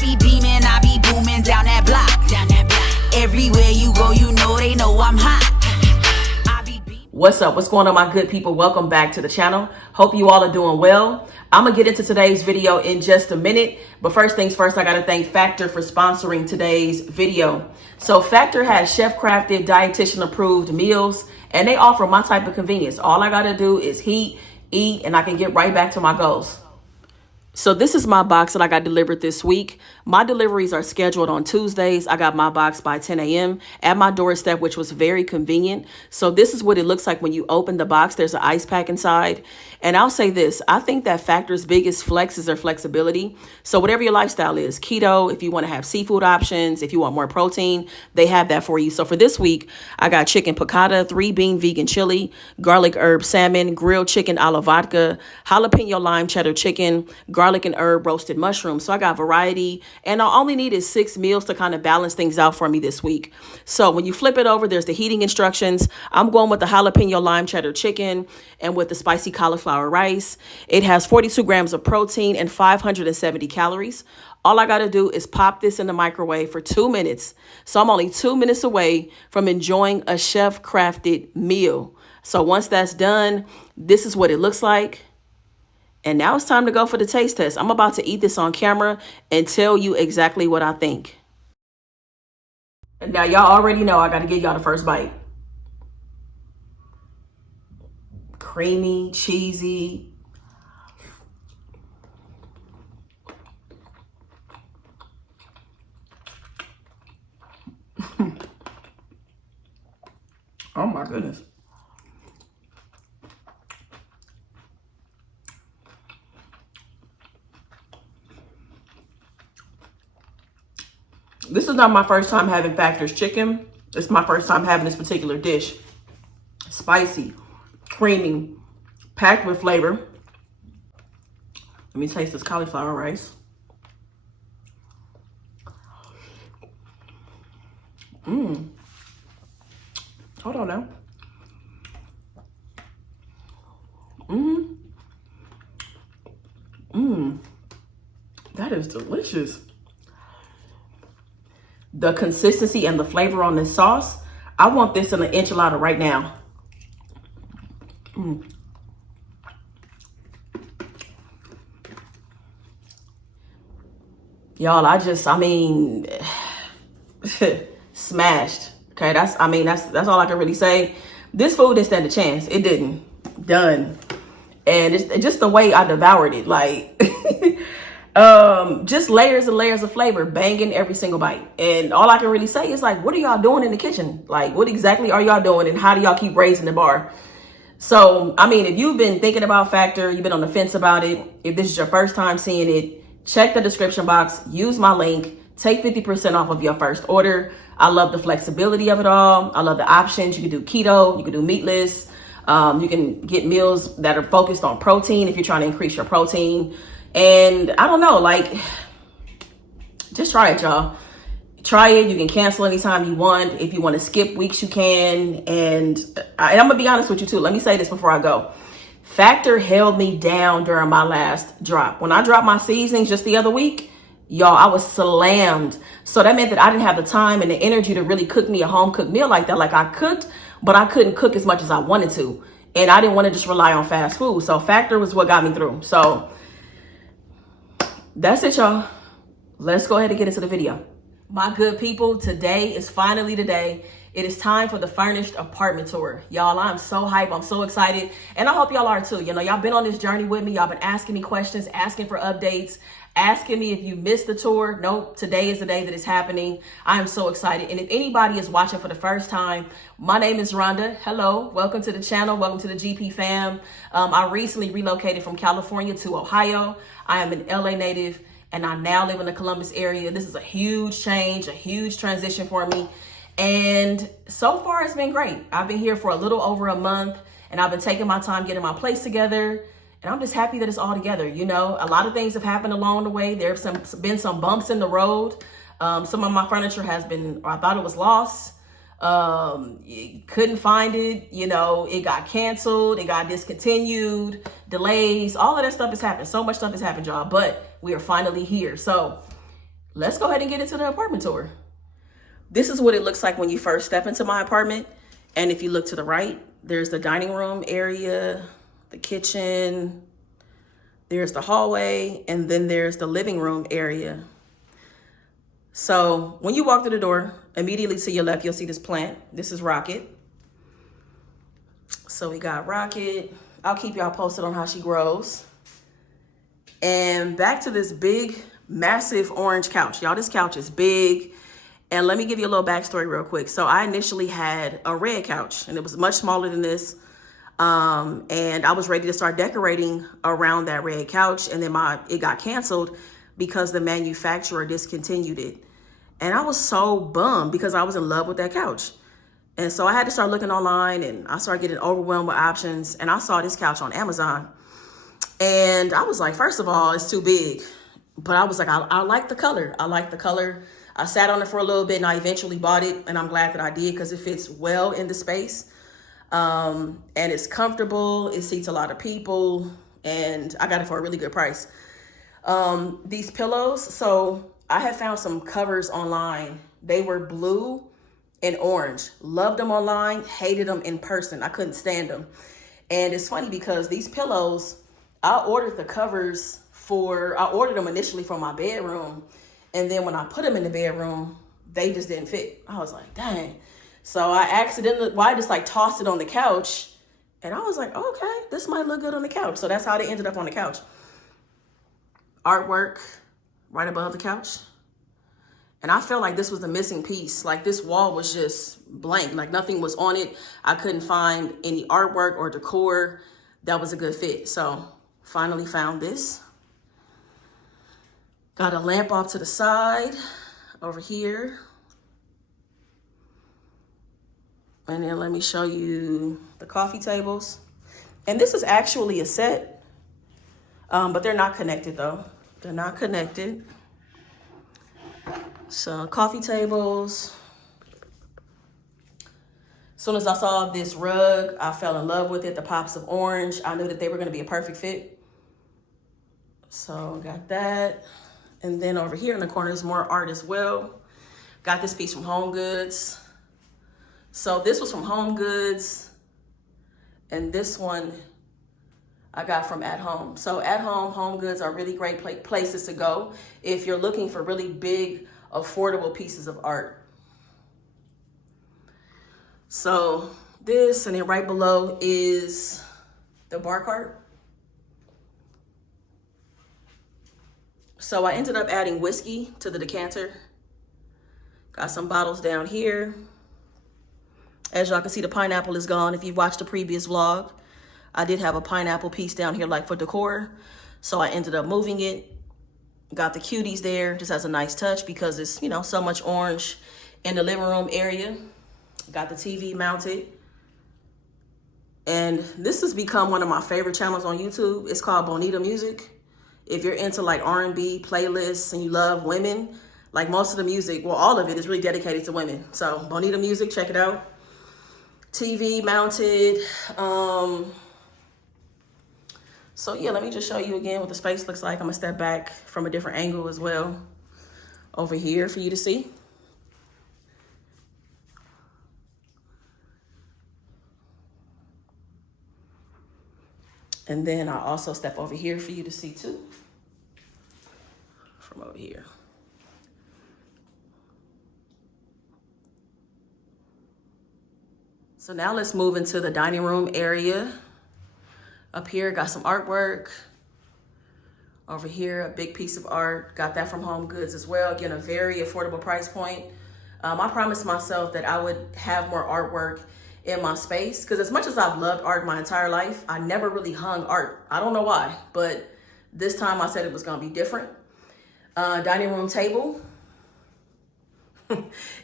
be beaming, I be booming down that block. Everywhere you go, you know they know I'm hot. What's up? What's going on, my good people? Welcome back to the channel. Hope you all are doing well. I'm gonna get into today's video in just a minute, but first things first, I gotta thank Factor for sponsoring today's video. So Factor has chef-crafted, dietitian-approved meals, and they offer my type of convenience. All I gotta do is heat, eat, and I can get right back to my goals. So this is my box that I got delivered this week. My deliveries are scheduled on Tuesdays. I got my box by 10 a.m. at my doorstep, which was very convenient. So this is what it looks like when you open the box. There's an ice pack inside. And I'll say this, I think that Factor's biggest flex is their flexibility. So whatever your lifestyle is, keto, if you want to have seafood options, if you want more protein, they have that for you. So for this week, I got chicken piccata, 3-bean vegan chili, garlic herb salmon, grilled chicken a la vodka, jalapeno lime cheddar chicken, garlic and herb roasted mushrooms. So I got variety, and all I need is 6 meals to kind of balance things out for me this week. So when you flip it over, there's the heating instructions. I'm going with the jalapeno lime cheddar chicken and with the spicy cauliflower rice. It has 42 grams of protein and 570 calories. All I got to do is pop this in the microwave for 2 minutes. So I'm only 2 minutes away from enjoying a chef-crafted meal. So once that's done, this is what it looks like. And now it's time to go for the taste test. I'm about to eat this on camera and tell you exactly what I think. Now, y'all already know I got to give y'all the first bite. Creamy, cheesy. Oh my goodness. This is not my first time having Factor's chicken. It's my first time having this particular dish. Spicy, creamy, packed with flavor. Let me taste this cauliflower rice. Hold on now. That is delicious. The consistency and the flavor on this sauce, I want this in an enchilada right now. Y'all, I mean, smashed. Okay, that's all I can really say. This food didn't stand a chance. It didn't. Done. And it's just the way I devoured it, like just layers and layers of flavor, banging every single bite. And all I can really say is, like, what are y'all doing in the kitchen? Like, what exactly are y'all doing, and how do y'all keep raising the bar? So, I mean, if you've been thinking about Factor, you've been on the fence about it, if this is your first time seeing it, check the description box, use my link, take 50% off of your first order. I love the flexibility of it all. I love the options. You can do keto, you can do meatless. You can get meals that are focused on protein if you're trying to increase your protein. And I don't know, like, just try it, y'all. Try it. You can cancel anytime you want. If you want to skip weeks, you can. And I'm going to be honest with you, too. Let me say this before I go. Factor held me down during my last drop. When I dropped my seasonings just the other week, y'all, I was slammed. So that meant that I didn't have the time and the energy to really cook me a home-cooked meal like that. Like, I cooked, but I couldn't cook as much as I wanted to. And I didn't want to just rely on fast food. So Factor was what got me through. So that's it, y'all. Let's go ahead and get into the video. My good people, today is finally the day. It is time for the Furnished apartment tour. Y'all, I'm so hyped. I'm so excited. And I hope y'all are too. You know, y'all been on this journey with me. Y'all been asking me questions, asking for updates, asking me if you missed the tour. Nope, today is the day that it's happening. I am so excited. And if anybody is watching for the first time, my name is Rhonda. Hello, welcome to the channel. Welcome to the GP fam. I recently relocated from California to Ohio. I am an LA native, and I now live in the Columbus area. This is a huge change, a huge transition for me. And so far it's been great. I've been here for a little over a month, and I've been taking my time getting my place together. And I'm just happy that it's all together. You know, a lot of things have happened along the way. There's been some bumps in the road. Some of my furniture has been, or I thought it was lost. Couldn't find it. You know, it got canceled. It got discontinued, delays. All of that stuff has happened. So much stuff has happened, y'all. But we are finally here. So let's go ahead and get into the apartment tour. This is what it looks like when you first step into my apartment. And if you look to the right, there's the dining room area, the kitchen, there's the hallway, and then there's the living room area. So when you walk through the door, immediately to your left, you'll see this plant. This is Rocket. So we got Rocket. I'll keep y'all posted on how she grows. And back to this big, massive orange couch. Y'all, this couch is big. And let me give you a little backstory real quick. So I initially had a red couch, and it was much smaller than this. And I was ready to start decorating around that red couch. And then it got canceled because the manufacturer discontinued it. And I was so bummed because I was in love with that couch. And so I had to start looking online, and I started getting overwhelmed with options. And I saw this couch on Amazon. And I was like, first of all, it's too big. But I was like, I like the color. I like the color. I sat on it for a little bit, and I eventually bought it. And I'm glad that I did because it fits well in the space. And it's comfortable. It seats a lot of people. And I got it for a really good price. These pillows. So I had found some covers online. They were blue and orange. Loved them online. Hated them in person. I couldn't stand them. And it's funny because these pillows, I ordered the covers I ordered them initially for my bedroom. And then when I put them in the bedroom, they just didn't fit. I was like, dang. So I just like tossed it on the couch. And I was like, okay, this might look good on the couch. So that's how they ended up on the couch. Artwork right above the couch. And I felt like this was the missing piece. Like this wall was just blank. Like nothing was on it. I couldn't find any artwork or decor that was a good fit. So finally found this. Got a lamp off to the side over here. And then let me show you the coffee tables. And this is actually a set, but they're not connected though. They're not connected. So coffee tables. As soon as I saw this rug, I fell in love with it. The pops of orange. I knew that they were gonna be a perfect fit. So got that. And then over here in the corner is more art as well. Got this piece from Home Goods. So this was from Home Goods. And this one I got from At Home. So At Home, Home Goods are really great places to go if you're looking for really big, affordable pieces of art. So this, and then right below is the bar cart. So I ended up adding whiskey to the decanter. Got some bottles down here. As y'all can see, the pineapple is gone. If you've watched the previous vlog, I did have a pineapple piece down here like for decor. So I ended up moving it. Got the cuties there, just as a nice touch because it's, so much orange in the living room area. Got the TV mounted. And this has become one of my favorite channels on YouTube. It's called Bonita Music. If you're into like R&B playlists and you love women, like most of the music, well, all of it is really dedicated to women. So Bonita Music, check it out. TV mounted. So yeah, let me just show you again what the space looks like. I'm gonna step back from a different angle as well over here for you to see. And then I'll also step over here for you to see too. From over here. So now let's move into the dining room area. Up here, got some artwork. Over here, a big piece of art. Got that from Home Goods as well. Again, a very affordable price point. I promised myself that I would have more artwork in my space because as much as I've loved art my entire life, I never really hung art. I don't know why, but this time I said it was gonna be different. Dining room table.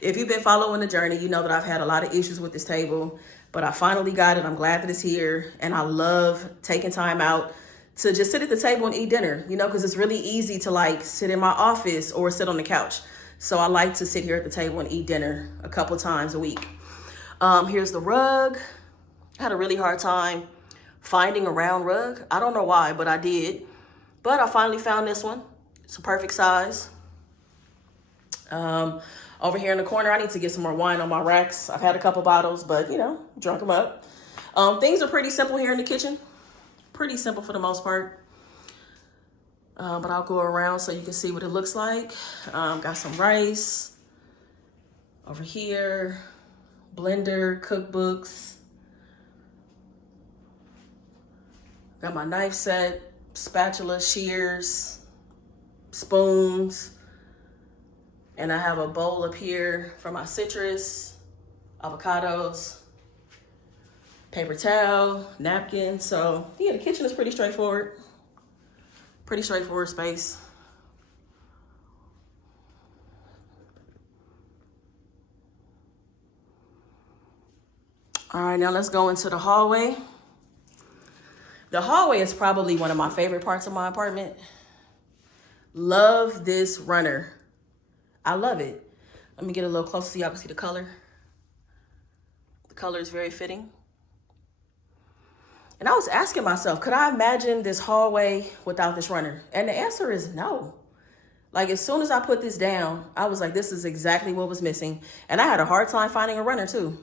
If you've been following the journey, you know that I've had a lot of issues with this table, but I finally got it. I'm glad that it's here. And I love taking time out to just sit at the table and eat dinner, because it's really easy to like sit in my office or sit on the couch. So I like to sit here at the table and eat dinner a couple times a week. Here's the rug. I had a really hard time finding a round rug. I don't know why, but I did. But I finally found this one. It's a perfect size. Over here in the corner, I need to get some more wine on my racks. I've had a couple bottles, but you know, drunk them up. Things are pretty simple here in the kitchen. Pretty simple for the most part. But I'll go around so you can see what it looks like. Got some rice over here, blender, cookbooks. Got my knife set, spatula, shears, spoons. And I have a bowl up here for my citrus, avocados, paper towel, napkin. So yeah, the kitchen is pretty straightforward. Pretty straightforward space. All right, now let's go into the hallway. The hallway is probably one of my favorite parts of my apartment. Love this runner. I love it. Let me get a little closer so y'all can see the color. The color is very fitting. And I was asking myself, could I imagine this hallway without this runner? And the answer is no. Like as soon as I put this down, I was like, this is exactly what was missing. And I had a hard time finding a runner too.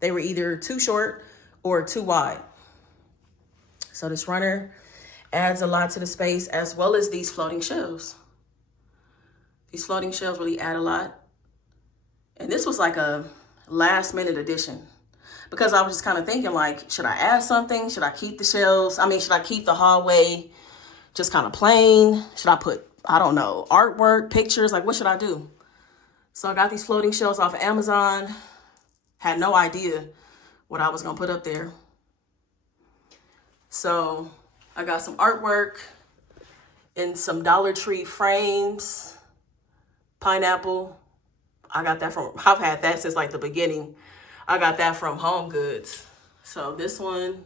They were either too short or too wide. So this runner adds a lot to the space, as well as these floating shelves. These floating shelves really add a lot. And this was like a last minute addition because I was just kind of thinking like, should I add something? Should I keep the shelves? I mean, should I keep the hallway just kind of plain? Should I put, I don't know, artwork, pictures? Like what should I do? So I got these floating shelves off of Amazon. Had no idea what I was gonna put up there. So I got some artwork in some Dollar Tree frames. Pineapple, I got that from, I've had that since like the beginning. I got that from Home Goods. So this one,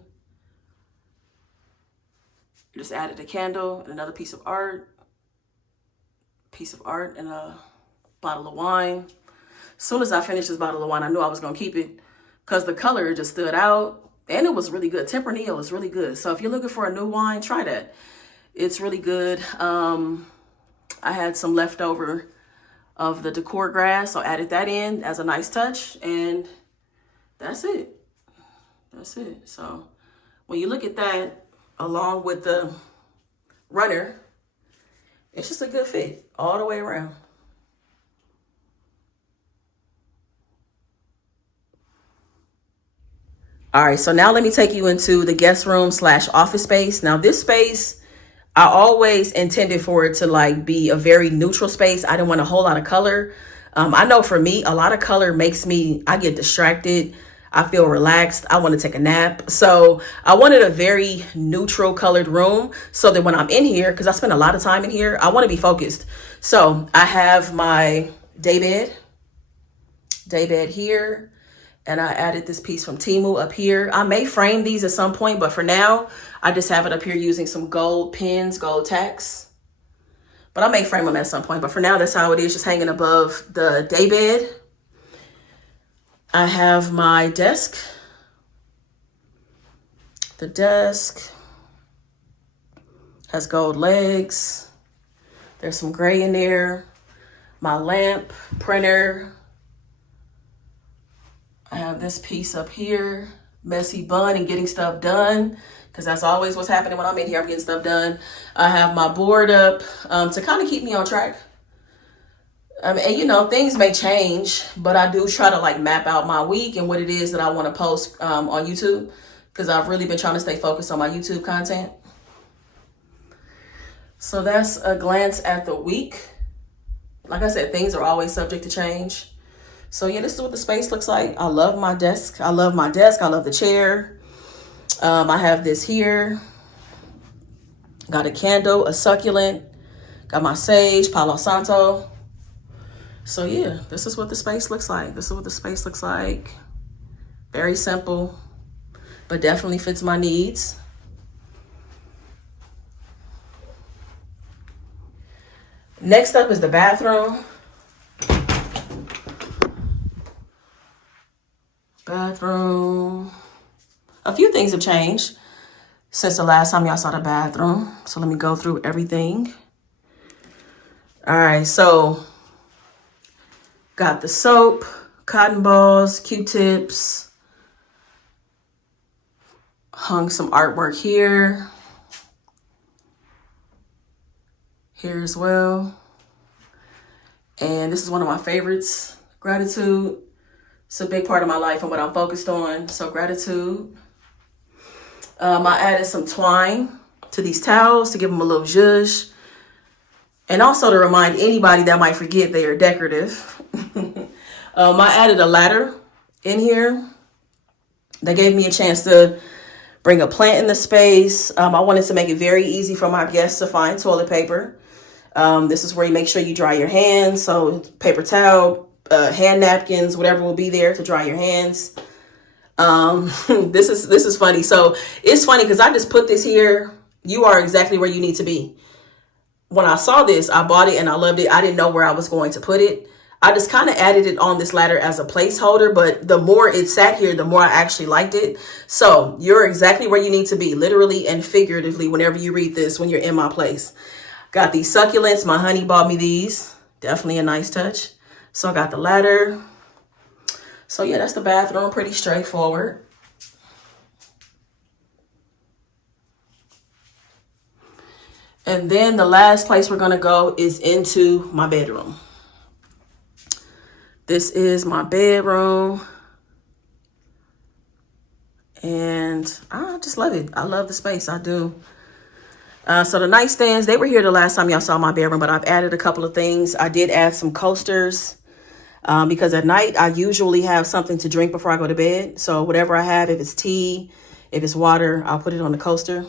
just added a candle and another piece of art and a bottle of wine. As soon as I finished this bottle of wine, I knew I was gonna keep it because the color just stood out and it was really good. Tempranillo is really good. So if you're looking for a new wine, try that. It's really good. I had some leftover of the decor grass, so added that in as a nice touch, and that's it. That's it. So when you look at that along with the runner, it's just a good fit all the way around. All right, so now let me take you into the guest room / office space. Now this space, I always intended for it to like be a very neutral space. I didn't want a whole lot of color. I know for me, a lot of color makes me, I get distracted. I feel relaxed. I want to take a nap. So I wanted a very neutral colored room so that when I'm in here, because I spend a lot of time in here, I want to be focused. So I have my day bed here. And I added this piece from Temu up here. I may frame these at some point, but for now, I just have it up here using some gold pins, gold tacks. But I may frame them at some point. But for now, that's how it is, just hanging above the daybed. I have my desk. The desk has gold legs. There's some gray in there. My lamp, printer. I have this piece up here, messy bun and getting stuff done, because that's always what's happening when I'm in here. I'm getting stuff done. I have my board up to kind of keep me on track. And you know, things may change, but I do try to like map out my week and what it is that I want to post on YouTube, because I've really been trying to stay focused on my YouTube content. So that's a glance at the week. Like I said, things are always subject to change. So yeah, this is what the space looks like. I love my desk. I love my desk. I love the chair. I have this here. Got a candle, a succulent. Got my sage, Palo Santo. So yeah, this is what the space looks like. This is what the space looks like. Very simple, but definitely fits my needs. Next up is the bathroom. Bathroom. A few things have changed since the last time y'all saw the bathroom. So let me go through everything. All right, so Got the soap, cotton balls, Q-tips. Hung some artwork here. Here as well. And this is one of my favorites, gratitude. It's a big part of my life and what I'm focused on. So gratitude. I added some twine to these towels to give them a little zhuzh. And also to remind anybody that might forget they are decorative. I added a ladder in here. That gave me a chance to bring a plant in the space. I wanted to make it very easy for my guests to find toilet paper. This is where you make sure you dry your hands. So paper towel, hand napkins, whatever will be there to dry your hands. This is funny. So it's funny because I just put this here. You are exactly where you need to be. When I saw this, I bought it and I loved it. I didn't know where I was going to put it. I just kind of added it on this ladder as a placeholder, but the more it sat here, the more I actually liked it. So you're exactly where you need to be, literally and figuratively, whenever you read this, when you're in my place. Got these succulents. My honey bought me these. Definitely a nice touch. So I got the ladder. So yeah, that's the bathroom. Pretty straightforward. And then the last place we're going to go is into my bedroom. This is my bedroom. And I just love it. I love the space. I do. So the nightstands, they were here the last time y'all saw my bedroom, but I've added a couple of things. I did add some coasters because at night I usually have something to drink before I go to bed. So whatever I have, if it's tea, if it's water, I'll put it on the coaster.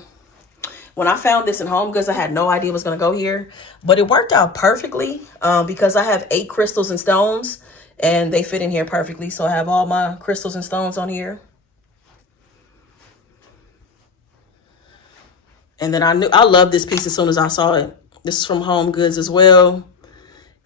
When I found this in HomeGoods, I had no idea it was going to go here, but it worked out perfectly because I have 8 crystals and stones and they fit in here perfectly. So I have all my crystals and stones on here. And then I loved this piece as soon as I saw it. This is from HomeGoods as well.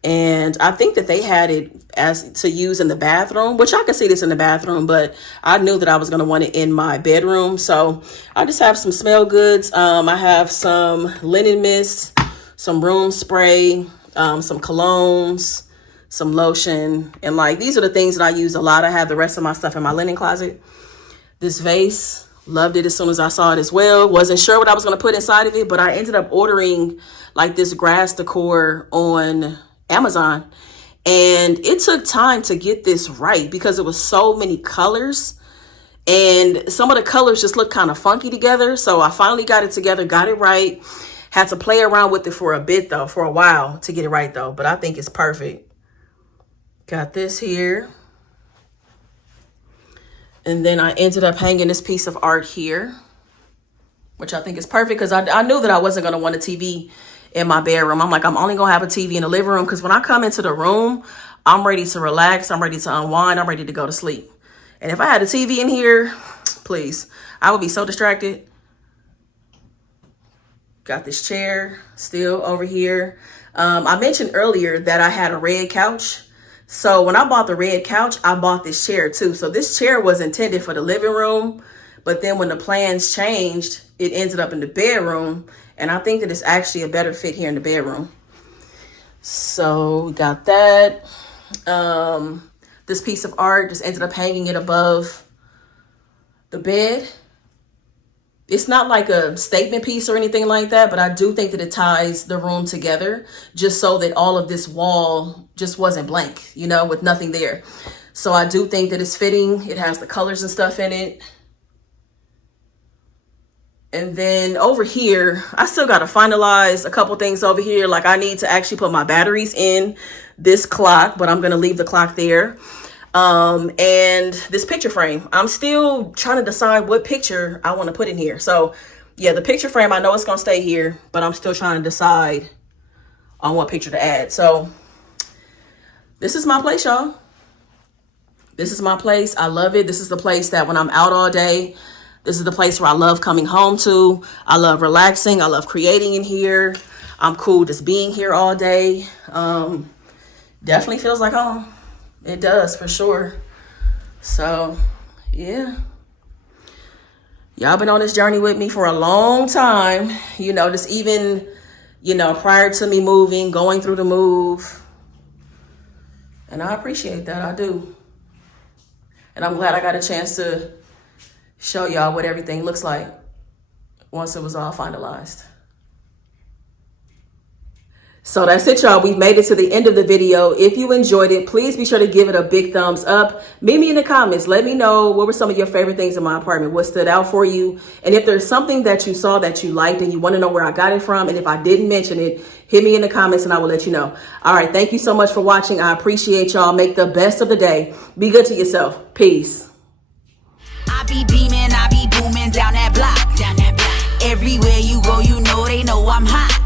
And I think that they had it as to use in the bathroom, which I could see this in the bathroom, but I knew that I was going to want it in my bedroom. So I just have some smell goods. I have some linen mist, some room spray, some colognes, some lotion. And like, these are the things that I use a lot. I have the rest of my stuff in my linen closet. This vase, loved it as soon as I saw it as well. Wasn't sure what I was going to put inside of it, but I ended up ordering like this grass decor on Amazon. And it took time to get this right because it was so many colors. And some of the colors just look kind of funky together. So I finally got it together, got it right. Had to play around with it for a bit though, for a while to get it right though. But I think it's perfect. Got this here. And then I ended up hanging this piece of art here, which I think is perfect because I knew that I wasn't going to want a TV in my bedroom. I'm like, I'm only going to have a TV in the living room because when I come into the room, I'm ready to relax. I'm ready to unwind. I'm ready to go to sleep. And if I had a TV in here, please, I would be so distracted. Got this chair still over here. I mentioned earlier that I had a red couch. So when I bought the red couch, I bought this chair too. So this chair was intended for the living room, but then when the plans changed, it ended up in the bedroom. And I think that it's actually a better fit here in the bedroom. So we got that. This piece of art just ended up hanging it above the bed. It's not like a statement piece or anything like that, but I do think that it ties the room together just so that all of this wall just wasn't blank, you know, with nothing there. So I do think that it's fitting. It has the colors and stuff in it. And then over here, I still got to finalize a couple things over here. Like I need to actually put my batteries in this clock, but I'm going to leave the clock there. And this picture frame, I'm still trying to decide what picture I want to put in here. So yeah, the picture frame, I know it's going to stay here, but I'm still trying to decide on what picture to add. So this is my place, y'all. This is my place. I love it. This is the place that when I'm out all day, this is the place where I love coming home to. I love relaxing. I love creating in here. I'm cool just being here all day. Definitely feels like home. It does for sure. So yeah, y'all been on this journey with me for a long time, you know, just even, you know, prior to me moving, going through the move And I appreciate that, I do. And I'm glad I got a chance to show y'all what everything looks like once it was all finalized. So that's it, y'all. We've made it to the end of the video. If you enjoyed it, please be sure to give it a big thumbs up. Meet me in the comments. Let me know what were some of your favorite things in my apartment. What stood out for you? And if there's something that you saw that you liked and you want to know where I got it from, and if I didn't mention it, hit me in the comments and I will let you know. All right. Thank you so much for watching. I appreciate y'all. Make the best of the day. Be good to yourself. Peace. I be beaming, I be booming down that block. Everywhere you go, you know they know I'm hot.